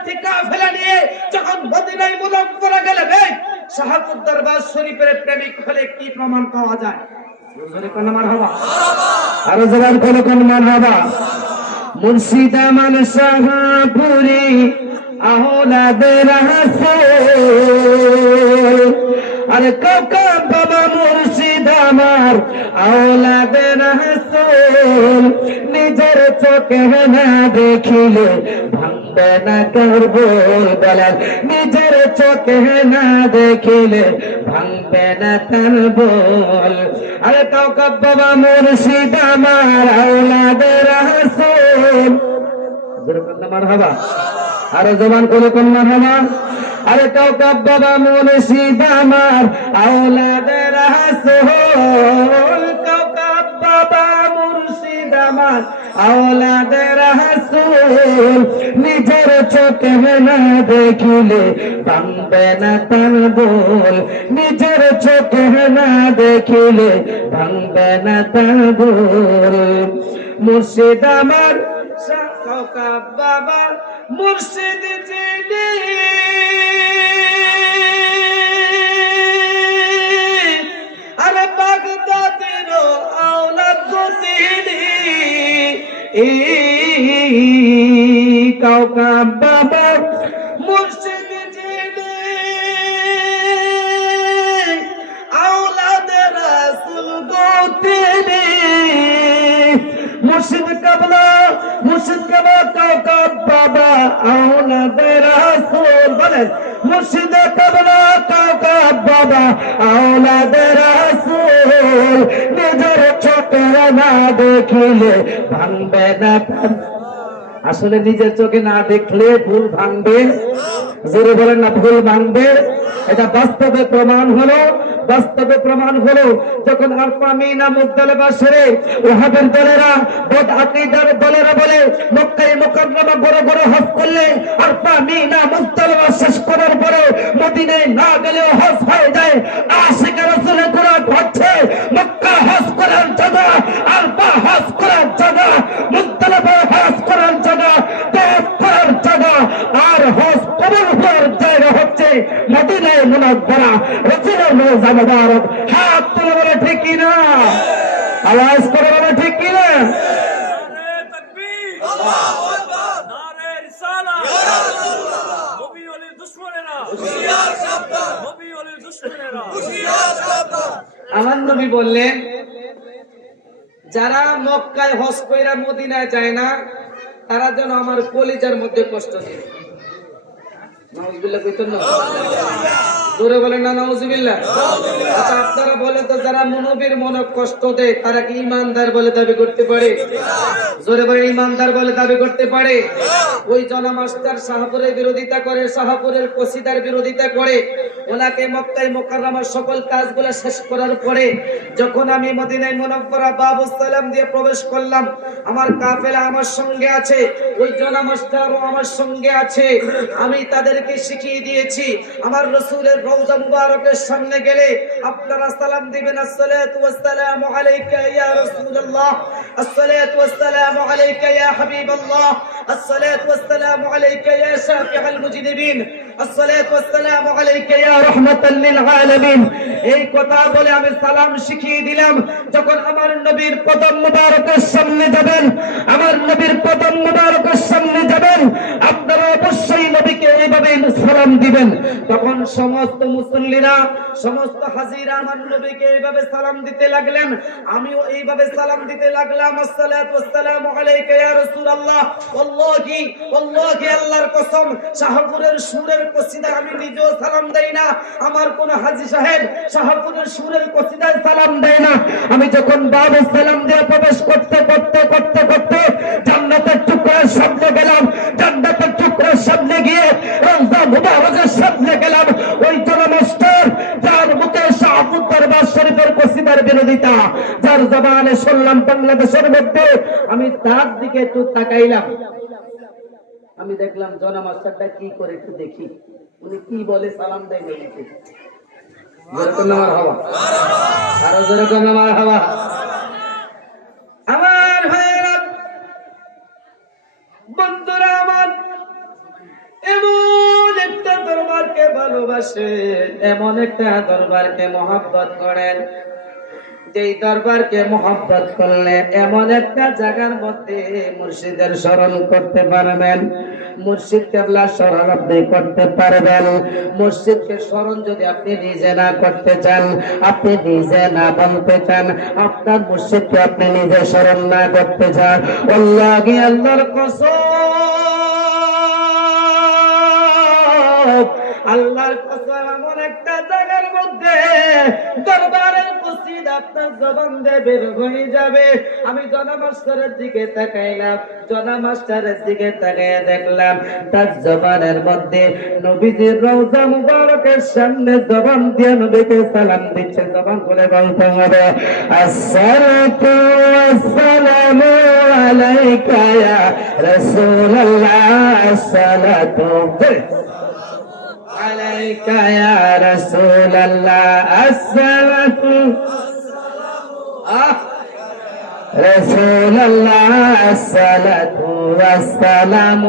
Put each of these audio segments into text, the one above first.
একটি কাফেলা নিয়ে যখন মদিনায় মুনাফফরা গেলেন, শাহাবুদ দরবার শরীফের প্রেমিক হলে কি প্রমাণ পাওয়া যায়? জোরে কোন মারহাবা, আরো জোরে কোন মারহাবা। মুর্শিদ আমান শাহপুরি আওলাদ রাসূল, আরে কাকা বাবা মুর্শিদ আমার আওলাদ রাসূল, নিজের চোখে না দেখিলে ভাঙবে না কার বল, বলেন নিজের চোখে না দেখিলে ভাঙবে না কার বল। আরে কাকা বাবা মুর্শিদ আমার আওলাদ রাসূল, জোরে কোন মারহাবা, আরে জবান কোন মারহাবা। আরে কাকা বাবা মুর্শিদ আমার আওলাদ রাসূল, কাকা বাবা মুর্শিদ আমার আওলাদ রাসূল, নিজের চোখে না দেখিলে ভাঙবে না তার বল, নিজের চোখে না দেখিলে ভাঙবে না তার বল। মুর্শিদ আমার কাকা বাবা মুর্শিদ যিনি, আরে বাগদাদের আওলাদ তিনি, কাকা বাবা মুর্শিদ যিনি আওলাদ রাসূল গো তিনি। মুর্শিদ কাবলা কাকা বাবা আওলাদ রাসূল, বলেন মুর্শিদ কাবলা কাকা বাবা আওলাদ রাসূল, নিজের চোখে না দেখিলে ভাঙবে না। আসলে নিজের চোখে না দেখলে ভুল ভাঙবে, জোরে বলেন না ভুল ভাঙবে। এটা বাস্তবে প্রমাণ হলো, বাস্তবে প্রমাণ হলো যখন আরফা মিনা মুজদালিফা সেরে ওয়াহাবের দলেরা, বদ আকীদার দলেরা বলে মক্কায়ে মুকাররমা বড় বড় হজ করলে আরফা মিনা মুজদালিফা শেষ করার পরে মদিনায় না গেলেও হজ হয়ে যায়। আশিকে রাসূলের কোরআন হচ্ছে মক্কা হজ করার জায়গা, আরফা হজ করার জায়গা, মুজদালিফা হজ করার জায়গা, তওয়াফ করার জায়গা, আর হজ কবুল হওয়ার জায়গা হচ্ছে মদিনায়ে মুনাওয়ারা। রাসূলের রওজা মুবারক। হাত তুলে বলে ঠিক কি না, আওয়াজ করে বলে ঠিক কি না। নারে তাকবীর, আল্লাহু আকবার, নারে রিসালাত, ইয়া রাসূলুল্লাহ। নবী ওলির দুশমনেরা হুঁশিয়ার সাবধান, নবী ওলির দুশমনেরা হুঁশিয়ার সাবধান। আমার নবী বললেন, যারা মক্কায় হজ কইরা মদিনায় যায় না তারা যেন আমার কলিজার মধ্যে কষ্ট দেয়। নাউজুবিল্লাহ কইতেন না, জোরে বলেন না নাউজুবিল্লাহ। আচ্ছা আপনারা বলেন তো, যারা নবীর মনে কষ্ট দেয় তারা কি ঈমানদার বলে দাবি করতে পারে? জোরে বলেন ঈমানদার বলে দাবি করতে পারে? ওই জনা মাস্টার শাহপুরের বিরোধিতা করে, শাহপুরের কসিদার বিরোধিতা করে, ওনাকে মক্কায় মুকাররমার সকল কাজগুলো শেষ করার পরে যখন আমি মদিনায় মুনাওয়ারা বাবুস সালাম দিয়ে প্রবেশ করলাম, আমার কাফেলা আমার সঙ্গে আছে, ওই জনা মাস্টারও আমার সঙ্গে আছে। আমি তাদেরকে শিখিয়ে দিয়েছি আমার রাসূলের রওজা মুবারকের সামনে গেলে আপনারা সালাম দিবেন, আসসালাতু ওয়াসসালামু আলাইকা ইয়া রাসূলুল্লাহ, আসসালাতু ওয়াসসালামু আলাইকা ইয়া হাবিবাল্লাহ, আসসালাতু ওয়াসসালামু আলাইকা ইয়া শাফিউল মুজনিবিন, আসসালাতু ওয়াসসালামু আলাইকা ইয়া রাহমাতাল লিল আলামিন। এই কথা বলে আমি সালাম শিখিয়ে দিলাম। যখন আমার নবীর কদম মুবারকের সামনে যাবেন, আমার নবীর কদম মুবারকের সামনে যাবেন, আপনারা অবশ্যই নবীকে এইভাবে সালাম দিবেন। তখন সমস্ত মুসল্লিরা, সমস্ত হাজিরা আমার নবীকে এইভাবে সালাম দিতে লাগলেন, আমিও এইভাবে সালাম দিতে লাগলাম, আসসালাতু ওয়াসসালামু আলাইকা ইয়া রাসূলুল্লাহ। ওয়াল্লাহি ওয়াল্লাহি আল্লাহর কসম, শাহপুরের সুরের কসিদা আমি নিজেও সালাম দেই না, আমার কোন হাজী সাহেব শাহপুরের সুরের কসিদায় সালাম দেয় না। আমি যখন বাবুস সালাম দিয়ে প্রবেশ করতে করতে করতে করতে জান্নাতের টুকরার সামনে গেলাম, জান্নাতের টুকরার সামনে গিয়ে রওজা মুবারকের সামনে গেলাম, ওই জনা মাস্টার যার মুখে শাহপুর দরবার শরীফের কসিদার বিরোধিতা, যার জবানে শুনলাম বাংলাদেশের মধ্যে, আমি তার দিকে একটু তাকাইলাম। আমি দেখলাম জনা মাস্টারটা কি করে একটু দেখি, উনি কি বলে সালাম দেয় নবীকে। আমার ভাইয়েরা, বন্ধুরা আমার, এই ভালোবাসেন, এমন একটা দরবারকে মহব্বত করেন যেই দরবারকে মহব্বত করলে এমন একটা জায়গার মধ্যে মুর্শিদের স্মরণ করতে পারবেন, মুর্শিদ কেবলা স্মরণ আপনি করতে পারবেন। মুর্শিদকে স্মরণ যদি আপনি নিজে না করতে চান, আপনি নিজে না বলতে চান, আপনার মুর্শিদকে আপনি নিজে স্মরণ না করতে চান, আল্লাহকে আল্লাহর কসম, আল্লাহর কসম এমন একটা জায়গার মধ্যে দরবারে উপস্থিত আপনার জবান দিয়ে বের হয়ে যাবে। আমি জনা মাস্টারের দিকে তাকাইলাম, জনা মাস্টারের দিকে তাকাইয়া দেখলাম তার জবানের মধ্যে নবীজির রওজা মুবারকের সামনে জবান দিয়ে নবীকে সালাম দিচ্ছে। জবান খুলে বলতে হবে আসসালাতু ওয়াসসালামু আলাইকা ইয়া রাসূলুল্লাহ, আসসালাতু عليك يا رسول الله، الصلاة رسول الله، الصلاة والسلام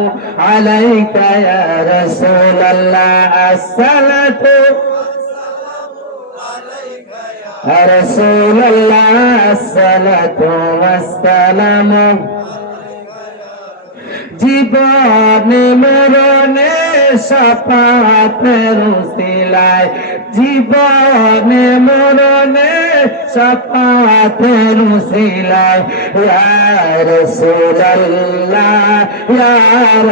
عليك يا رسول الله، الصلاة يا رسول الله، الصلاة والسلام জীবনে মরণে শাফাতের উসিলায়, জীবনে মরণে শাফাতের উসিলায়, ইয়া রাসূলুল্লাহ, ইয়া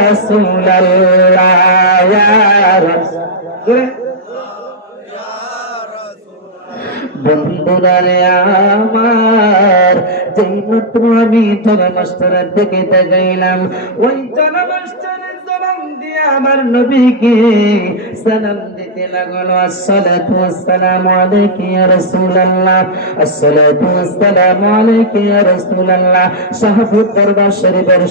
রাসূলুল্লাহ, ইয়া রাসূল। বন্ধুরা রে আমার, যেই মাত্র আমি জনা মাস্টারের দিকে তাকাইলাম, ওই জনা মাস্টারের জবান দিয়ে আমার নবীকে সালাম দিতে লাগলো। আসসালাতু ওয়াসসালামু আলাইকা ইয়া রাসূলুল্লাহ, আসসালাতু ওয়াসসালামু আলাইকা ইয়া রাসূলুল্লাহ। শাহপুর দরবার শরীফের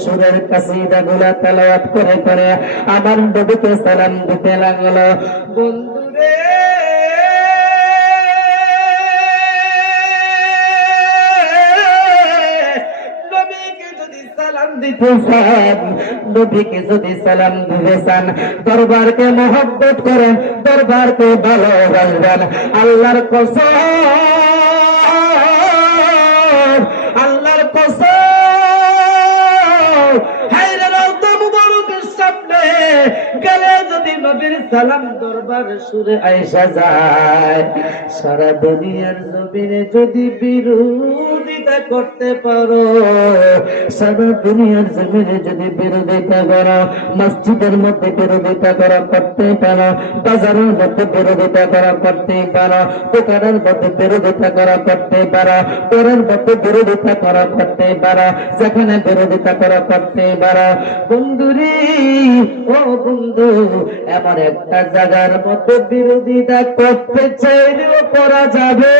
সুরের কাসিদাগুলা তেলাওয়াত করে করে আমার নবীকে সালাম দিতে লাগলো। বন্ধুরে দিতে চান, নবীকে যদি সালাম দিতে চান, দরবারকে মহব্বত করেন, দরবারকে ভালোবাসবেন, আল্লাহর কসম, আল্লাহর কসম, হায়রে রওজা মুবারকের সামনে গেলে যদি নবীর সালাম দরবার সুরে আয়েশা যায়, সারা দুনিয়ার জমিনে যদি বিরোধিতা করতে পারো, সারা দুনিয়ার জমিনে যদি বিরোধিতা করো, মসজিদের মধ্যে বিরোধিতা করা করতে পারো, বাজারের মধ্যে বিরোধিতা করা করতে পারো, দোকানের মধ্যে বিরোধিতা করা করতে পারো, পরের মধ্যে বিরোধিতা করা করতে পারো, যেখানে বিরোধিতা করা করতে পারো, বন্ধুরি ও বন্ধু, এমন একটা জায়গার মধ্যে বিরোধিতা করতে চাইলেও করা যাবে,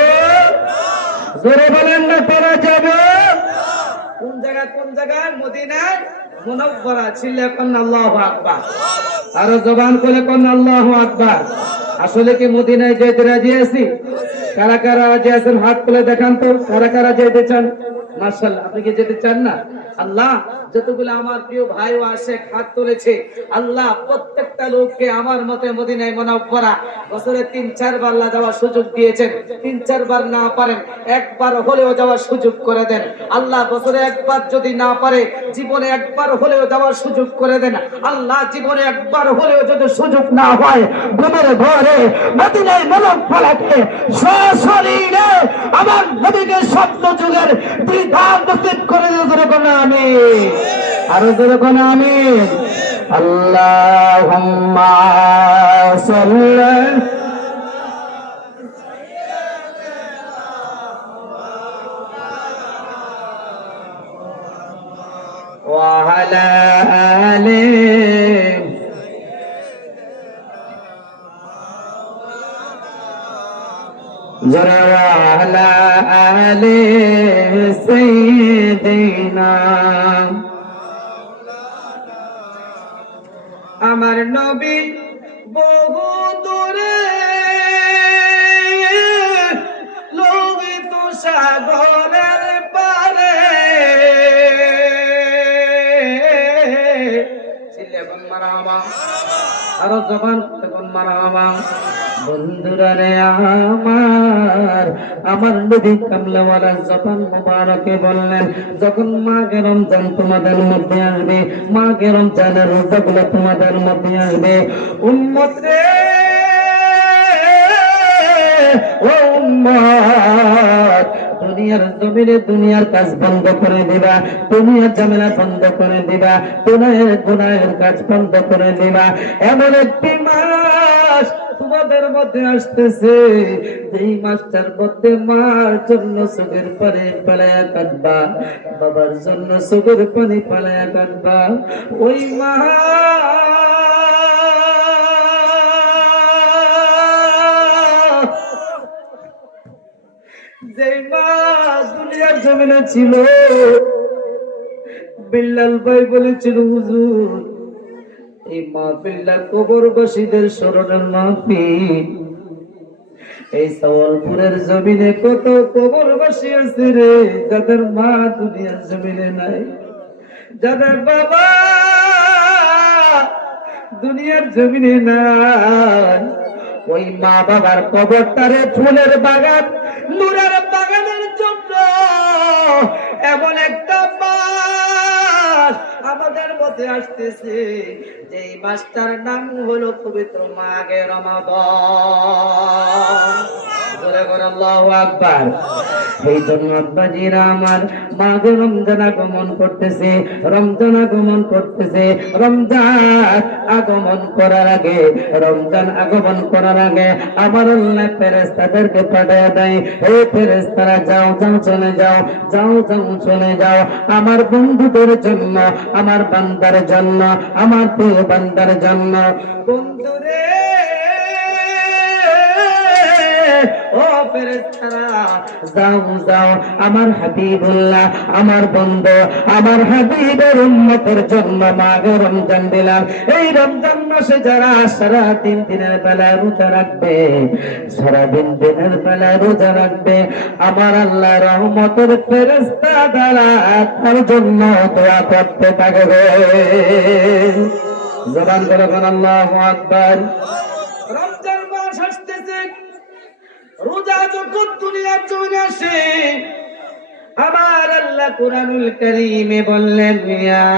জোরে বলেন না, করা যাবে। কোন জায়গা, কোন জায়গায়? মদিনায় মুনাওয়ারা। ছিলে কোন আল্লাহু আকবার, আর জবান করে কোন আল্লাহু আকবার। আসলে কি মদিনায় যেতে রাজি আছি? কারা কারা রাজি আছেন হাত তুলে দেখান তো, কারা কারা যেতে চান? মাশাআল্লাহ, আপনি কি যেতে চান না? আল্লাহ যতগুলো আমার প্রিয় ভাই ও আশেক হাত তুলেছে, আল্লাহ প্রত্যেকটা লোককে আমার মতে মদিনায় মুনাওয়ারা বছরে 3-4 বার যাওয়ার সুযোগ দিয়েছেন। 3-4 বার না পারেন, একবার হলেও যাওয়ার সুযোগ করে দেন। আল্লাহ বছরে একবার যদি না পারে, জীবনে একবার হলেও যাওয়ার সুযোগ করে দেন। আল্লাহ জীবনে একবার হলেও যদি সুযোগ না হয়, ঘুমের ঘরে মদিনায় মুনাওয়ারাকে সশরীরে আমার নবীকে স্বপ্ন যুগের দিদার নসিব করে দিও। আমিন, আরো জোরে কোন আমিন। আল্লাহুম্মা সাল্লি ওয়া আলা আলি জোরে ওয়া আলা আলি সাইয়্যিদিনা। আমার নবী বহু দূরে লোহিত সাগরের পারে, চিল্লাবেন মারা মারহাবা, আরো জবান খুলে কোন মারহাবা। বন্ধুরা রে আমার নবী কামলাওয়ালা জবান মুবারকে বললেন, যখন মাঘে রমজান তোমাদের মধ্যে আসবে, মাঘে রমজানের রোজাগুলো তোমাদের মধ্যে আসবে, উম্মত রে ও উম্মত, দুনিয়ার জমিনে দুনিয়ার কাজ বন্ধ করে দিবা, দুনিয়ার ঝামেলা বন্ধ করে দিবা, গুনাহের কাজ বন্ধ করে দিবা। এমন একটি মাস তোমাদের মধ্যে আসতেছে, যেই মাসটার মধ্যে মার জন্য চোখের পানি পালায়া কাঁদবা, বাবার জন্য চোখের পানি পালায়া কাঁদবা। ওই মা যে মা দুনিয়ার জমিনে ছিল, বিল্লাল ভাই বলেছিল, হুজুর এই মাহফিলটা কবরবাসীদের স্মরণের মাহফিল। এই সওয়ালপুরের জমিনে কত কবরবাসী আছে রে, যাদের মা দুনিয়ার জমিনে নাই, যাদের বাবা দুনিয়ার জমিনে নাই। ওই মা বাবার কবরটারে ফুলের বাগান, নূরের বাগানের জন্য এমন একটা মাস আমাদের মধ্যে আসতেছে, যে মাসটার নাম হলো পবিত্র মাঘে রমাদান। জোরে বলো আল্লাহু আকবার। এই জন্য আব্বাজিরা আমার, মাঘে রমজান আগমন করতেছে, রমজান আগমন করতেছে। রমজান আগমন করার আগে, রমজান আগমন করার আগে আমার আল্লাহ ফেরেশতাদেরকে পাঠিয়ে দেয়, হে ফেরেশতারা যাও যাও চলে যাও, যাও যাও চলে যাও আমার বন্ধুদের জন্য, আমার বান্দার জন্য, আমার প্রিয় বান্দার জন্য। বন্ধুরে ও ফেরেশতারা যাও যাও আমার হাবিবুল্লাহ, আমার বন্ধু, আমার হাবিবের উম্মতের জন্য মাঘে রমজান দিলাম। এই রমজান মাসে যারা সারাদিন দিনের বেলায় রোজা রাখবে, সারাদিন দিনের বেলায় রোজা রাখবে, আমার আল্লাহ রহমতের ফেরেশতা দ্বারা তার জন্য দোয়া করতে থাকবে। জবান করে বলেন আল্লাহু আকবার। রমজান মাস আসতেছে, রোজা যখন দুনিয়ার জমিনে আসে, আমার আল্লাহ কুরআনুল কারীমে বললেন, ইয়া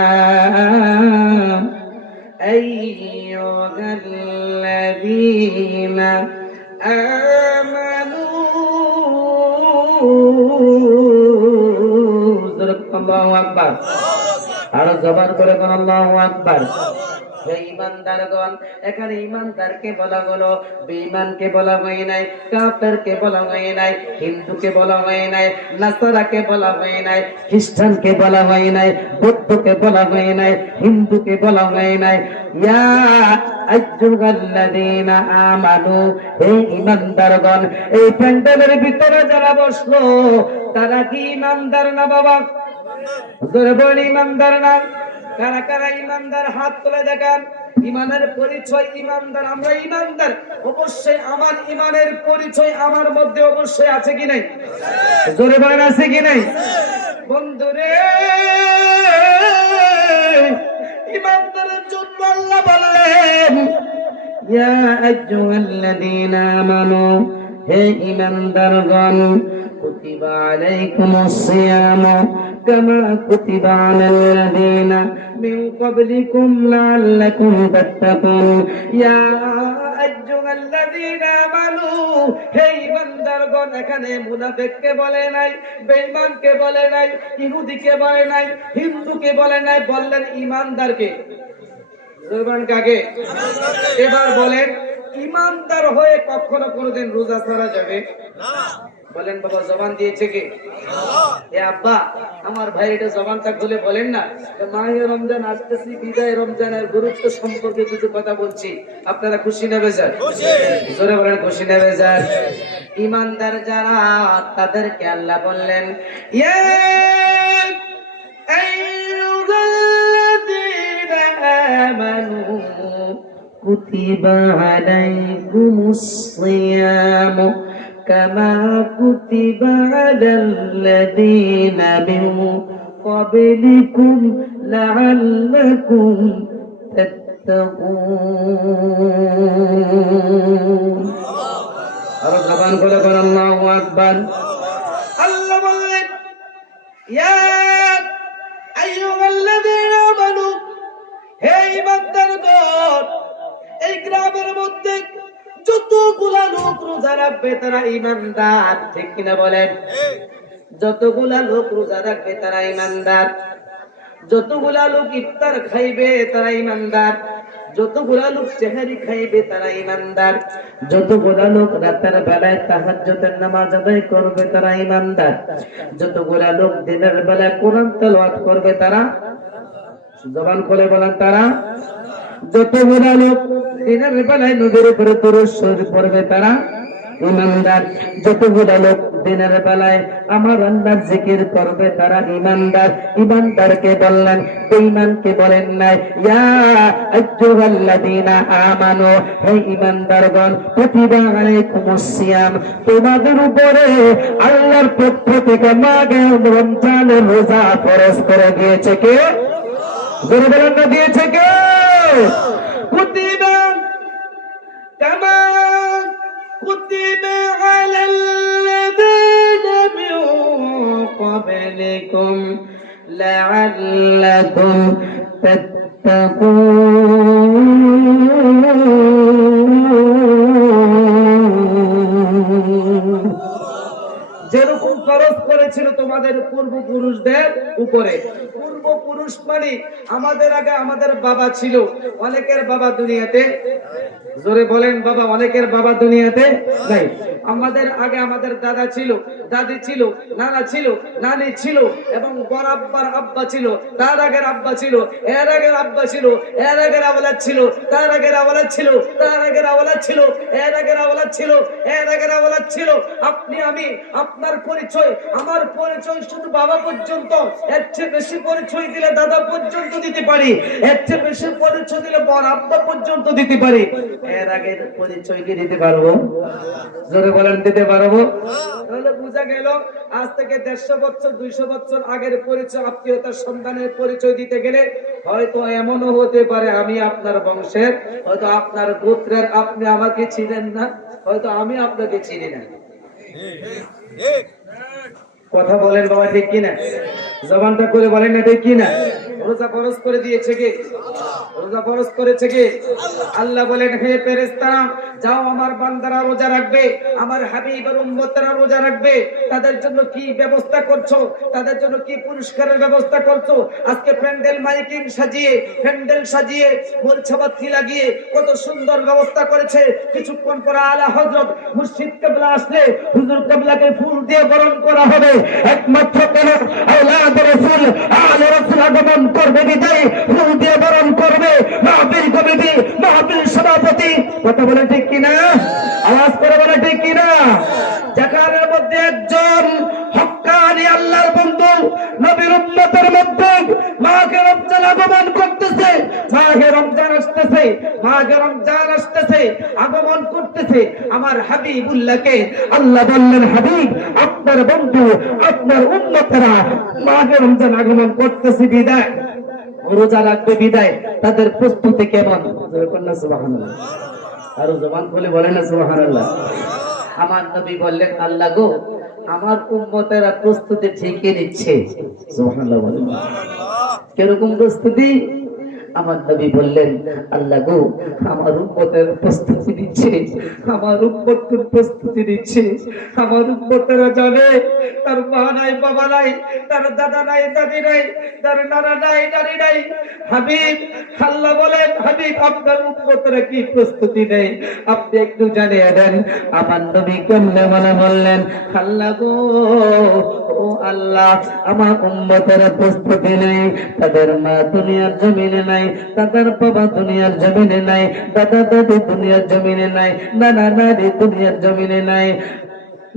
আইয়ুহাল্লাযীনা আমানু, আল্লাহু আকবার। আর জবান করে বলেন আল্লাহু আকবার। ইমানদারগণ, এখানে ইমানদারকে বলা হলো, বেঈমানকে বলা হয় নাই, কাফেরকে বলা হয় নাই, হিন্দুকে বলা হয় নাই, নাসারাকে বলা হয় নাই, খ্রিস্টানকে বলা হয় নাই, বৌদ্ধকে বলা হয় নাই, হিন্দুকে বলা হয় নাই। ইয়া আইয়ুহাল্লাযীনা আমানু, হে ইমানদারগণ। এই প্যান্ডেলের ভিতরে যারা বসলো তারা কি ইমানদার না বাবা? জোরে বলেন ইমানদার না? কারা কারা ইমানদার হাত তুলে দেখান। ইমানের পরিচয় ইমানদার, আমরা ইমানদার, অবশ্যই আমার ইমানের পরিচয় আমার মধ্যে অবশ্যই আছে কি নাই? জোরে বলেন আছে কি নাই? বন্ধুরে ইমানদারের জন্য আল্লাহ বললেন, ইয়া আইয়ুহাল্লাযীনা আমানু, হে ইমানদারগণ, কুতিবা আলাইকুমুস সিয়াম কামা কুতিবা আলাল্লাযীনা মিন ক্বাবলিকুম লাআল্লাকুম তাত্তাকুন। ইয়া আইয়ুহাল্লাযীনা আমানু, হে ইমানদারগণ। এখানে মুনাফিককে বলে নাই, বেঈমানকে বলে নাই, ইহুদিকে বলে নাই, হিন্দুকে বলে নাই, বললেন ইমানদারকে। জবান কাকে? এবার বলেন, ইমানদার হয়ে কখনো কোনোদিন রোজা ছাড়া যাবে না? বলেন বাবা, জবান দিয়েছে কি? এ আব্বা, আমার ভাই এটা জবানটা খুলে বলেন না। মাহে রমজান আসতেছি, বিদায় রমজানের গুরুত্ব সম্পর্কে কিছু কথা বলছি, আপনারা খুশি নেবে যান? জোরে বলেন খুশি নেবে যান। ইমানদার যারা তাদেরকে আল্লাহ বললেন, ইয়া আইয়ুহাল্লাযীনা আমানু কুতিবা আলাইকুমুস সিয়াম কামা কুতিবা আলাল্লাযীনা মিন ক্বাবলিকুম লাআল্লাকুম تتقون আর জবান খুলে বলেন আল্লাহু আকবার। আল্লাহ বললেন ইয়া আইয়ুহাল্লাযীনা আমানু, হে ঈমানদারগণ, এই গ্রামের মধ্যে যতগুলা লোক রোজা রাখবে তারা ঈমানদার, ঠিক কিনা বলেন? যতগুলা লোক রোজা রাখবে তারা ঈমানদার, যতগুলা লোক ইফতার খাইবে তারা ঈমানদার, যতগুলা লোক সেহরি খাইবে তারা ঈমানদার, যতগুলা লোক রাতের বেলায় তাহাজ্জুদের নামাজ আদায় করবে তারা ঈমানদার, যতগুলা লোক দিনের বেলায় কোরআন তেলাওয়াত করবে তারা, জবান খুলে বলেন তারা, যতগুলা লোক দিনের বেলায় নবীর উপরে দরুদ শরীফ পড়বে তারা ঈমানদার, যতগুলা লোক দিনের বেলায় আমার আল্লাহর জিকির করবে তারা ঈমানদার। ঈমানদারকে বললেন, বেঈমানকে বলেন নাই। ইয়া আইয়ুহাল্লাযীনা আমানু, হে ঈমানদারগণ, কুতিবা আলাইকুমুস সিয়াম, তোমাদের উপরে আল্লাহর পক্ষ থেকে মাহে রমজানের রোজা ফরজ করে দিয়েছে কে? জোরে বলেন না, দিয়েছে কে? কুতিবা কামা কুতিবা আলাল্লাযীনা মিন ক্বাবলিকুম লাআল্লাকুম তাত্তাকুন। যেরকম ফরজ করেছিল তোমাদের পূর্বপুরুষদের উপরে। পূর্বপুরুষ মানে আমাদের আগে আমাদের বাবা ছিল, অনেকের বাবা দুনিয়াতে, জোরে বলেন বাবা, অনেকের বাবা দুনিয়াতে নাই। আমাদের আগে আমাদের দাদা ছিল, দাদি ছিল, নানা ছিল, নানি ছিল, এবং বড় আব্বার আব্বা ছিল, তার আগের আব্বা ছিল, এর আগের আব্বা ছিল, এর আগের আওলাদ ছিল, তার আগের আওলাদ ছিল, তার আগের আওলাদ ছিল, এর আগের আওলাদ ছিল, এর আগের আওলাদ ছিল। আপনি আমি, আপনার পরিচয়, আমার পরিচয় শুধু বাবা পর্যন্ত, এর চেয়ে বেশি পরিচয় দিলে দাদা পর্যন্ত দিতে পারি, এর চেয়ে বেশি পরিচয় দিলে বড় আব্বা পর্যন্ত দিতে পারি। এর আগের পরিচয় কি দিতে পারবো? জোরে বলেন, দিতে পারবো? তাহলে বোঝা গেল আজ থেকে 150 বছর 200 বছর আগের পরিচয়, আত্মীয়তার সন্ধানের পরিচয় দিতে গেলে হয়তো এমনও হতে পারে আমি আপনার বংশের, হয়তো আপনার গোত্রের, আপনি আমাকে চিনেন না, হয়তো আমি আপনাকে চিনি না। কথা বলেন বাবা, ঠিক কিনা? জবানটা করে বলেন না, ঠিক কিনা? রোজা ফরজ করে দিয়েছে কে? রোজা ফরজ করেছে কে? আল্লাহ বলেন, হে ফেরেশতারা, যাও আমার বান্দারা রোজা রাখবে, আমার হাবিবের উম্মতেরা রোজা রাখবে, তাদের জন্য কি ব্যবস্থা করছো, তাদের জন্য কি পুরস্কারের ব্যবস্থা করছো? আজকে প্যান্ডেল মাইকিং সাজিয়ে, প্যান্ডেল সাজিয়ে, মোমবাতি লাগিয়ে কত সুন্দর ব্যবস্থা করেছে। কিছুক্ষণ পরে আলা হযরত মুর্শিদ কিবলা আসলে হুজুর কিবলাকে ফুল দিয়ে বরণ করা হবে। একমাত্র কেন আওলাদ রাসূল, আলে রাসূল আগমন করবে বিদায় ফুল দিয়ে বরণ করবে মাহফিল কমিটি, মাহফিল সভাপতি। কথা বলে ঠিক কিনা? আওয়াজ করে বলে ঠিক কিনা? জাকারের মধ্যে একজন হক্কানি আল্লাহর বন্ধু নবীর উম্মতের মধ্যে মাহে রমজান আগমন করতেছে, মাহে রমজান আসতেছে, মাহে রমজান আসতেছে, আগমন করতেছে। আমার হাবিবুল্লাহকে আল্লাহ বললেন, হাবিব, আপনার বন্ধু, আপনার উম্মতেরা মাহে রমজান আগমন করতেছে বিদায়, রোজা রাখবে বিদায়, তাদের প্রস্তুতি কেমন? সুবহানাল্লাহ। আরো জবান খুলে বলেন না সুবহানাল্লাহ। আমার নবী বললেন, আল্লাহ গো, আমার উম্মতেরা প্রস্তুতি ঠিকই নিচ্ছে। সুবহানাল্লাহ বলেন। কিরকম প্রস্তুতি? আমার নবী বললেন, আল্লাহ গো, আমার উম্মতের প্রস্তুতি নিচ্ছে, আমার উম্মতের প্রস্তুতি নিচ্ছে। আমার উম্মতেরা জানে তার মা নাই, বাবা নাই, তার দাদা নাই, দাদি নাই, তার নানা নাই, নানি নাই। হাবিব, আল্লাহ বলেন, হাবিব, আপনার উম্মতেরা কি প্রস্তুতি নেই আপনি একটু জানিয়ে দেন। আমার নবী কেমনে বললেন, আল্লাহ গো, ও আল্লাহ, আমার উম্মতেরা প্রস্তুতি নেই, তাদের মা দুনিয়ার জমিনে নাই, তাদের বাবা দুনিয়ার জমিনে নাই, দাদা দাদি দুনিয়ার জমিনে নাই, নানা নানি দুনিয়ার জমিনে নাই।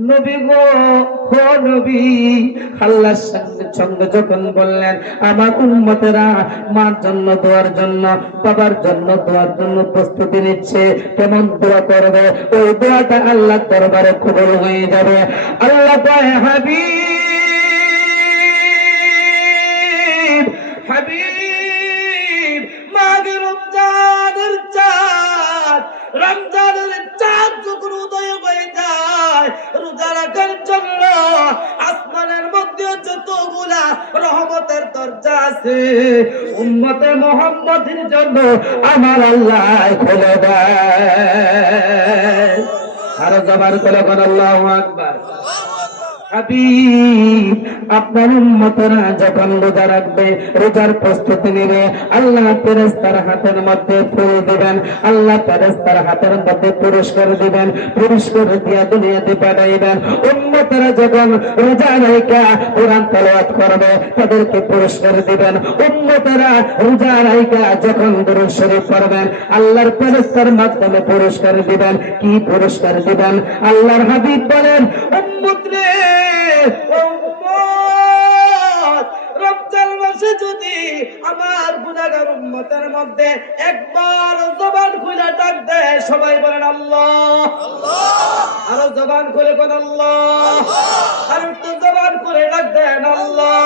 নবী গো, ও নবী, আল্লাহর সঙ্গে যখন বললেন আমার উম্মতেরা মার জন্য দোয়ার জন্য, বাবার জন্য দোয়ার জন্য প্রস্তুতি নিচ্ছে, কেমন দোয়া করবে? ওই দোয়াটা আল্লাহর দরবারে কবুল হয়ে যাবে। আল্লাহ কয়, হাবিব, হাবিব, মাগে রমজান রমজানের চাঁদ যখন উদয় হয়ে যায়, রোজা রাখার জন্য আসমানের মধ্যে যতগুলা রহমতের দরজা আছে, উম্মতে মুহাম্মাদের জন্য আমার আল্লাহ খুলে দেয়। আর জবান খুলে বলেন আল্লাহু আকবার। হাবিব, আপনার উম্মতরা যখন রোজা রাখবে, রোজার প্রস্তুতি নেবে, আল্লাহ ফেরেশতার হাতের মধ্যে ফুল দিবেন, আল্লাহ ফেরেশতার হাতের মধ্যে পুরস্কার দিবেন, পুরস্কার দিয়া দুনিয়াতে পাঠাইবেন। উম্মতরা যখন রোজা রাইখা কোরআন তেলাওয়াত করবে, তাদেরকে পুরস্কার দিবেন। উম্মতরা রোজা রাইখা যখন দুরূদ শরীফ পড়বেন, আল্লাহর ফেরেশতার মাধ্যমে পুরস্কার দিবেন। কি পুরস্কার দিবেন? আল্লাহর হাবিব বলেন, উম্মত রে, রমজান মাসে যদি আমার গুনাহগার উম্মতের মধ্যে একবার জবান খুলে ডাক দেয়, সবাই বলেন আল্লাহ আল্লাহ। আরো জবান খুলে বলেন আল্লাহ, আর একটু জবান করে ডাক দেন আল্লাহ।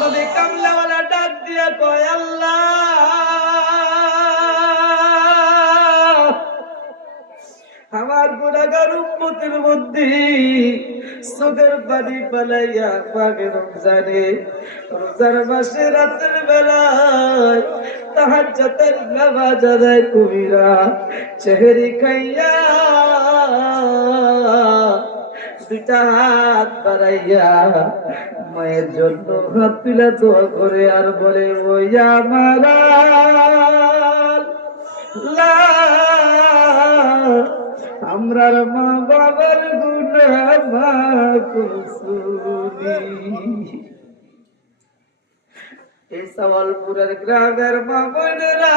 নবী কামলাওয়ালা ডাক দিয়ে কয় আল্লাহ, আমার গুনাহগার উম্মতের মধ্যে চোখের পানি পালাইয়া পাকে রমজানে, রোজার মাসে রাতের বেলায় তাহাজ্জুদের নামাজ আদায় কইরা সেহরি খাইয়া দুইটা হাত বাড়াইয়া মায়ের জন্য হাত তুলে দোয়া করে আর বলে, ওই আমার আমরার মা বাবার গুনাহ মাফ করছুনি। এই সওয়ালপুরের গ্রামের মা বোনেরা,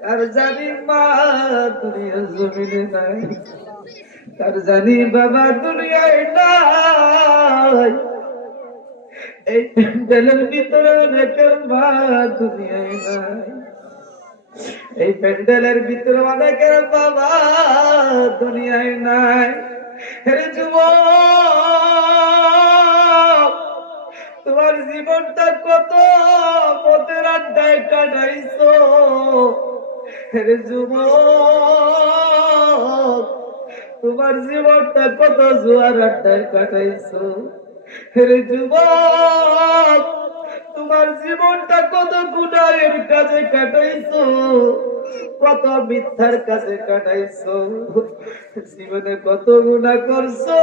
কার জানি মা দুনিয়ার জমিনে নাই, কার জানি বাবা দুনিয়ায় নাই। এই প্যান্ডেলের ভিতরে অনেকের মা দুনিয়ায় নাই, এই প্যান্ডেলের ভিতরে অনেকের বাবা দুনিয়ায় নাই। হে যুবক, তোমার জীবনটা কত পথের আড্ডায় কাটাইছো। হে যুবক, তোমার জীবনটা কত জুয়ার আড্ডায় কাটাইছো। হে যুবক, তোমার জীবনটা কত গুনাহের কাজে কাটাইছো, কত মিথ্যার কাজে কাটাইছো, জীবনে কত গুনাহ করছো,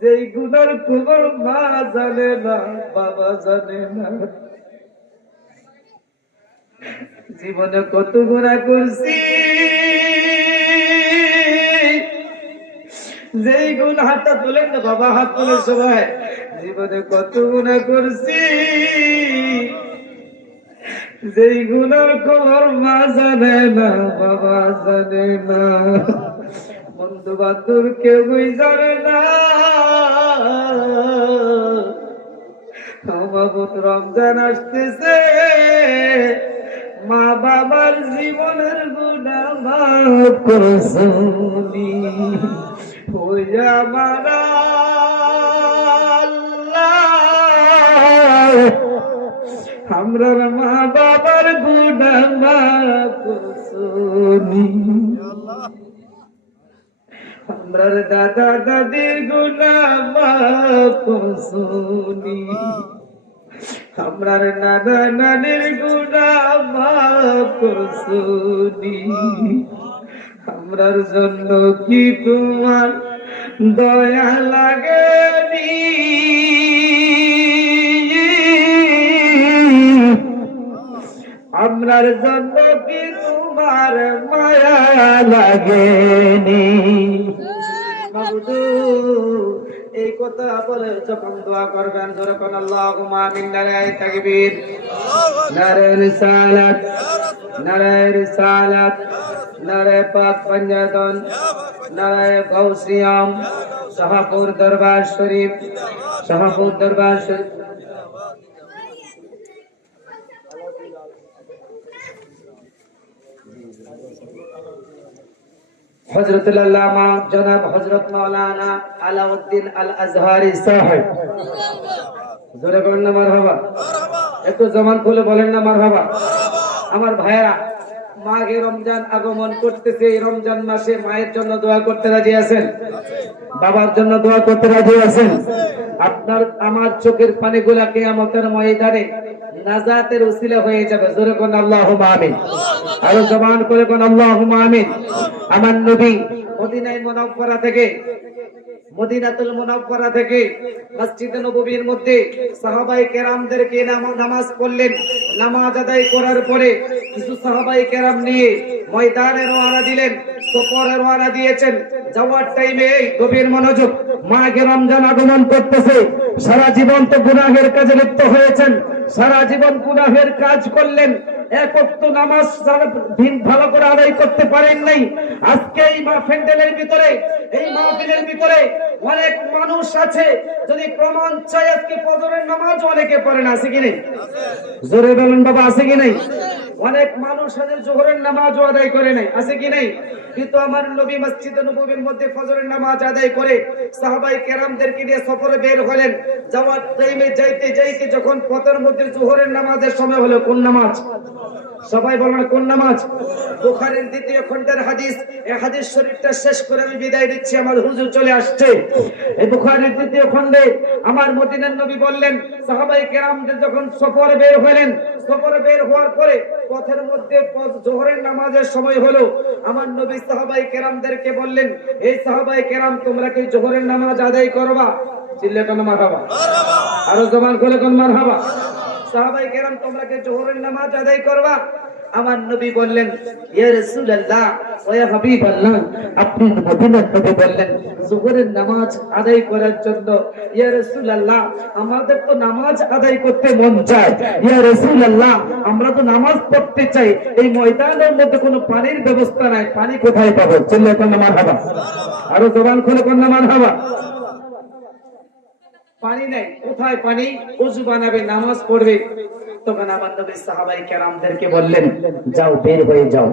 যেই গুনার খবর মা জানে না, বাবা জানে না। জীবনে কত গুনাহ করছি, যেই গুণ হাতটা তোলেন না বাবা, হাত তোলে সবাই। জীবনে কত গুনাহ করছি, যেই গুনার খবর মা জানে না, বাবা জানে না, বন্ধু বান্ধব কেউই জানে না। আমার রমজান আসতেছে, মা বাবার জীবনের গুনাহ মাফ করছুনি। ওই আমার আল্লাহ, আমরার মা বাবার গুনাহ মাফ করছুনি, আমরার দাদা দাদির গুনাহ মাফ করছুনি, আমরার নানা নানির গুনাহ মাফ করছুনি। আমরার জন্য কি তোমার দয়া লাগেনি? আমরার জন্য কি তোমার মায়া লাগেনি? এই কথা বলে যখন দোয়া করবেন, যখন আল্লাহুম্মা আমিন, নারায়ে তাকবীর, নারায়ে রিসালাত, নারায়ে রিসালাত, নারায়ে পাক পঞ্জাতন, নারায়ে গাউসিয়াম, শাহপুর দরবার শরীফ, শাহপুর দরবার শরীফ। हजरत अल्लामा जनाब हजरत मौलाना अलाउद्दीन अल अजहरी साहब, जोरे बोलना मरहबा। একটু জবান খুলে বলেন না মারহাবা। আমার ভাইয়েরা, মাঘে রমজান আগমন করতেছে। এই রমজান মাসে মায়ের জন্য দোয়া করতে রাজি আছেন? বাবার জন্য দোয়া করতে রাজি আছেন? আপনার আমার চোখের পানিগুলা কিয়ামতের ময়দানে নাজাতের উসিলা হয়ে যাবে। জোরে কোন আল্লাহুম্মা আমিন। আরো জবান করে কোন আল্লাহুম্মা আমিন। আমার নবী মদিনায় মুনাওয়ারা থেকে, মদিনাতুল মুনাওয়ারা থেকে মসজিদে নববীর মধ্যে সাহাবায়ে কেরামদেরকে নামাজ পড়লেন। নামাজ আদায় করার পরে কিছু সাহাবায়ে কেরাম নিয়ে ময়দানে রওনা দিলেন, সফরে রওনা দিয়েছেন। যাওয়ার টাইমে গভীর মনোযোগ, মাঘে রমজান আগমন করতেছে। সারা জীবন তো গুনাহের কাজে লিপ্ত হয়েছেন, সারা জীবন গুনাহের কাজ করলেন, এক ওয়াক্ত নামাজ দিন ভালো করে আদায় করতে পারেন নাই। আজকে এই মাহফিলের ভিতরে, এই মাহফিলের ভিতরে অনেক মানুষ আছে, যদি প্রমাণ চাই আজকে ফজরের নামাজ অনেকে পড়ে না, আছে কি নেই? জোরে বলুন বাবা, আছে কি নেই? অনেক মানুষ আছে জোহরের নামাজও আদায় করে নাই, আছে কি নেই? কিন্তু আমার নবী মসজিদে নববীর মধ্যে ফজরের নামাজ আদায় করে সাহাবায়ে কেরামদেরকে নিয়ে সফরে বের হলেন। যাওয়ার টাইমে যাইতে যাইতে যখন পথের মধ্যে জোহরের নামাজের সময় হলো, কোন নামাজ? সবাই বলেন কোন নামাজ? বুখারীর দ্বিতীয় খণ্ডের হাদিস। এই হাদিস শরীফটা শেষ করে আমি বিদায় দিচ্ছি, আমার হুজুর চলে আসছে। এই বুখারীর দ্বিতীয় খণ্ডে আমার মদিনার নবী বললেন, সাহাবায়ে কেরামদের যখন সফরে বের হলেন, সফরে বের হওয়ার পরে পথের মধ্যে জোহরের নামাজের সময় হলো। আমার নবী সাহাবায়ে কেরামদেরকে বললেন, এই সাহাবায়ে কেরাম, তোমরা কি জোহরের নামাজ আদায় করবা? চিল্লে কোন মারহাবা, আরো জবান করে কোন মারহাবা। সাহাবায়ে কেরাম, তোমরা কি জোহরের নামাজ আদায় করবা? আমার নবী বললেন, ইয়া রাসূলুল্লাহ ওয়া ইয়া হাবিবাল্লাহ, আপনি মদিনার নবী বললেন জোহরের নামাজ আদায় করার জন্য। ইয়া রাসূলুল্লাহ, আমাদের তো নামাজ আদায় করতে মন চায়। ইয়া রাসূলুল্লাহ, আমরা তো নামাজ পড়তে চাই, এই ময়দানের মধ্যে কোনো পানির ব্যবস্থা নাই, পানি কোথায় পাবো? চিল্লায় কোন মারহাবা, আরো জবান খুলে কোন মারহাবা। পানি নাই, কোথায় পানি? ওযু বানাবে, নামাজ পড়বে। তখন আমার নবী সাহাবায়ে কেরামদেরকে বললেন, যাও, বের হয়ে যাও,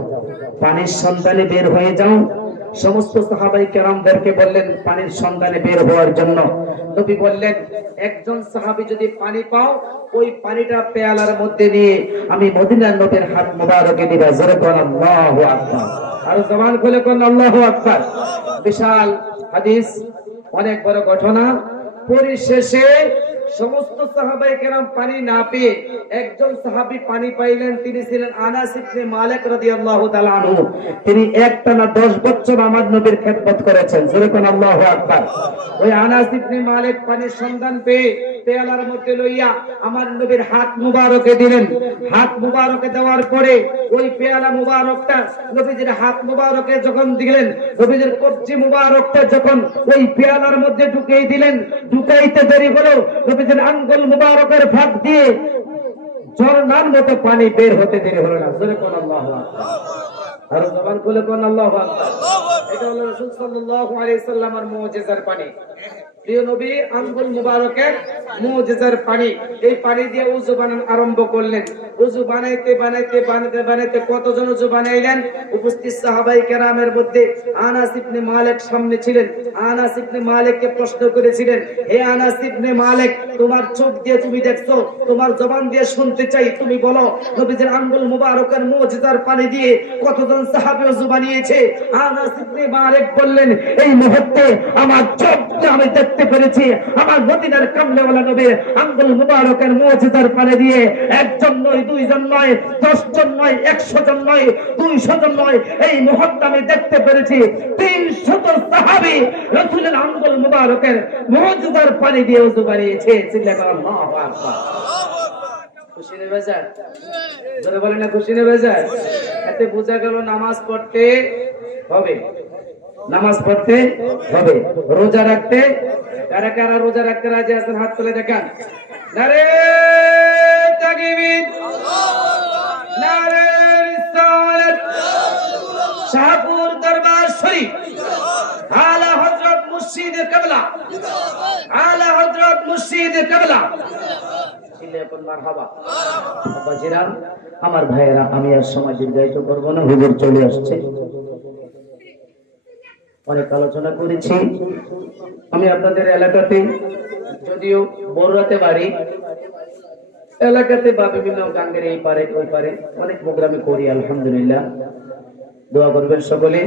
পানির সন্ধানে বের হয়ে যাও। সমস্ত সাহাবায়ে কেরামদেরকে বললেন পানির সন্ধানে বের হওয়ার জন্য। নবী বললেন, একজন সাহাবী যদি পানি পাও, ওই পানিটা পেয়ালার মধ্যে নিয়ে আমি মদিনার নবীর হাত মুবারকে দিবা। জোরে বলেন আল্লাহু আকবার, আর জবান খুলে বলেন আল্লাহু আকবার। বিশাল হাদিস, অনেক বড় ঘটনা। পরিশেষে সমস্ত সাহাবায়ে কেরাম পানি না পেয়ে একজন সাহাবী পানি পাইলেন। তিনি ছিলেন আনাস ইবনে মালিক রাদিয়াল্লাহু তাআলা আনহু। তিনি একটানা 10 বছর আমার নবীর খেদমত করেছেন। জোরে কোন আল্লাহু আকবার। ওই আনাস ইবনে মালিক পানির সন্ধান পেয়ে পেয়ালার মধ্যে লইয়া আমার নবীর হাত মুবারকে দিলেন। হাত মুবারকে দেওয়ার পরে ওই পেয়ালা মুবারকটা নবীজির হাত মুবারকে যখন দিলেন, নবীজির কবজি মুবারকটা যখন ওই পেয়ালার মধ্যে ঢুকিয়ে দিলেন, ঢুকাইতে দেরি হলো, নবীজির আঙ্গুল মুবারকের ফাঁক দিয়ে ঝর্ণার মতো পানি বের হতে দেরি হলো না। জোরে কোন আল্লাহু আকবার, আর জবান খুলে কোন আল্লাহু আকবার। এটা হলো রাসূল সাল্লাল্লাহু আলাইহি সাল্লামের মুজিজার পানি। প্রিয় নবী আঙ্গুল মুবারকের মুজিজার পানি, এই পানি দিয়ে ওযু বানানো আরম্ভ করলেন। ওযু বানাইতে বানাইতে বানাইতে বানাইতে কতজন ওযু বানাইলেন? উপস্থিত সাহাবায়ে কেরামের মধ্যে আনাস ইবনে মালিক সামনে ছিলেন। আনাস ইবনে মালিককে প্রশ্ন করেছিলেন, হে আনাস ইবনে মালিক, তোমার চোখ দিয়ে তুমি দেখছো, তোমার জবান দিয়ে শুনতে চাই, তুমি বলো নবীজির আঙ্গুল মুবারকের মুজিজার পানি দিয়ে কতজন সাহাবী ওযু বানিয়েছে? আনাস ইবনে মালিক বললেন, এই মুহূর্তে আমার চোখ দিয়ে আমি দেখতে পেরেছি আমার মদিনার কামলেওয়ালা নবীর আঙ্গুল মুবারকের মুজিজার পানি দিয়ে একজন নয়, দুইজন নয়, 10 জন নয়, 100 জন নয়, 200 জন নয়, এই মুহূর্তে আমি দেখতে পেরেছি 300 সাহাবী রাসূলের আঙ্গুল মুবারকের মুজিজার পানি দিয়ে ওযু বানিয়েছে। চিল্লায়ে আল্লাহু আকবার। খুশি নেবে যায়? জোরে বলেন না, খুশি নেবে যায়? এতে বোঝা গেল নামাজ পড়তে হবে, নামাজ পড়তে হবে, রোজা রাখতে। কারা কারা রোজা রাখতে রাজি আছেন? হাত তুলে দেখান। নারে তাকবীর, নারে রিসালাত, শাহপুর দরবার শরীফ, আলা হযরত মুর্শিদ কিবলা, আলা হযরত মুর্শিদ কিবলা। মারহাবা। বাজিরাম, আমার ভাইয়েরা, আমি আর সময় দীর্ঘায়িত করব না, হুজুর চলে আসছে। অনেক আলোচনা করেছি। আমি আপনাদের এলাকাতে যদিও বড়রাতে বাড়ি, এলাকাতে বা বিভিন্ন গাঙ্গের এই পারে ওই পারে অনেক প্রোগ্রামে করি, আলহামদুলিল্লাহ। দোয়া করবেন সকলে।